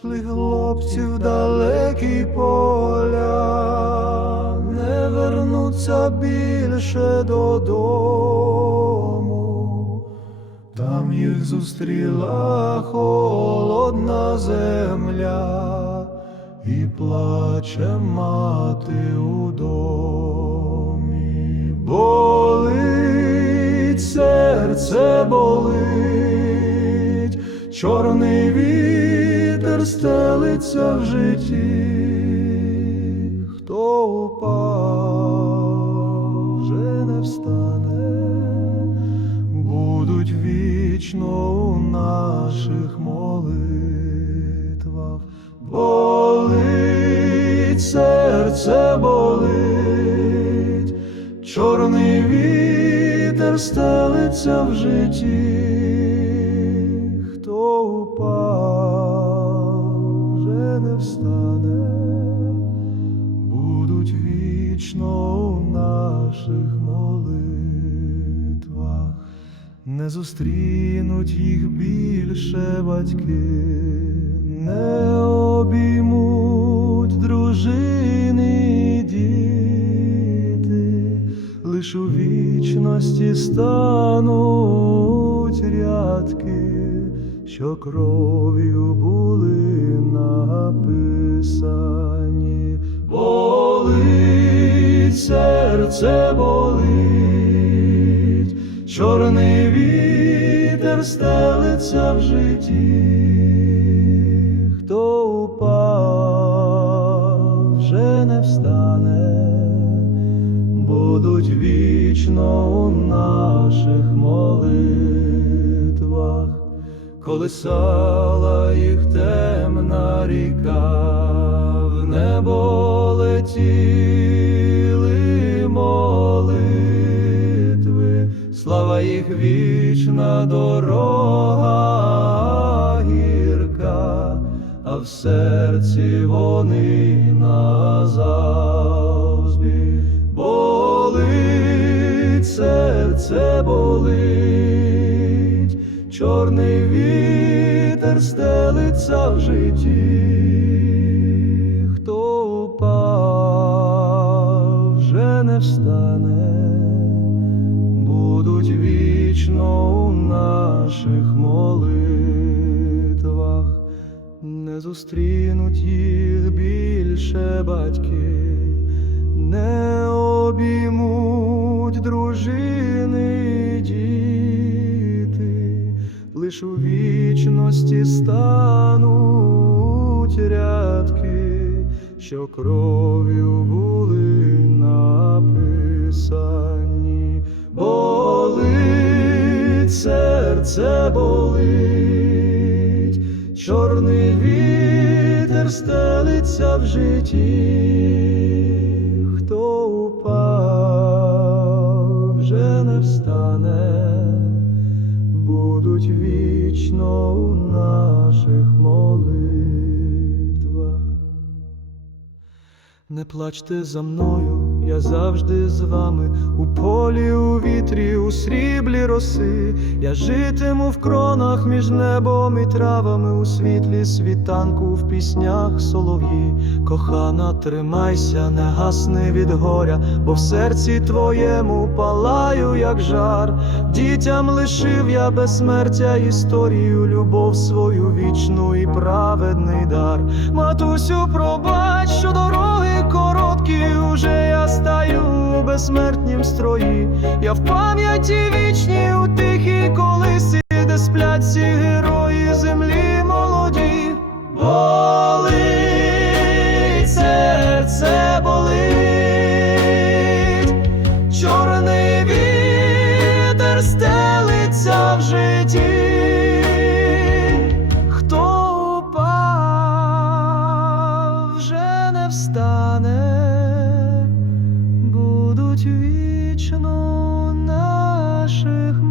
Шли хлопці в далекі поля, не вернуться більше додому. Там їх зустріла холодна земля, і плаче мати у домі. Болить серце болить, чорний стелиться в житті. Хто упав, вже не встане будуть вічно у наших молитвах. Болить, серце болить, чорний вітер стелиться в житті. Хто упав, не встане будуть вічно у наших молитвах, не зустрінуть їх більше батьки, не обіймуть дружини діти, лиш у вічності стануть рядки, що кров'ю були написані. Болить, серце болить, чорний вітер стелиться в житті. Хто упав, вже не встане, будуть вічно у наших молитвах, колисала їх темна ріка, в небо летіли молитви, слава їх вічна дорога гірка, а в серці вони назавжди. Болить, серце болить, чорний вітер стелиться в житті. Хто упав, вже не встане, будуть вічно у наших молитвах, не зустрінуть їх більше батьки, не обіймуть дружини діти, лиш у вічності стануть рядки, що кров'ю були написані. Болить, серце болить, чорний вітер стелиться в житті. Хто упав, вже не встане, будуть вічно у наших молитвах. Не плачте за мною, я завжди з вами, у полі, у вітрі, у сріблі роси. Я житиму в кронах між небом і травами, у світлі світанку, в піснях солов'ї. Кохана, тримайся, не гасни від горя, бо в серці твоєму палаю, як жар. Дітям лишив я безсмертя історію, любов свою вічну і праведний дар. Матусю, пробач, що дороги короткі, уже я стаю у безсмертнім строї. Я в пам'яті вічній у тихій колисі, де сплять всі герої землі молоді. Болить, серце болить, чорний вітер стелиться в житті. вічну наших.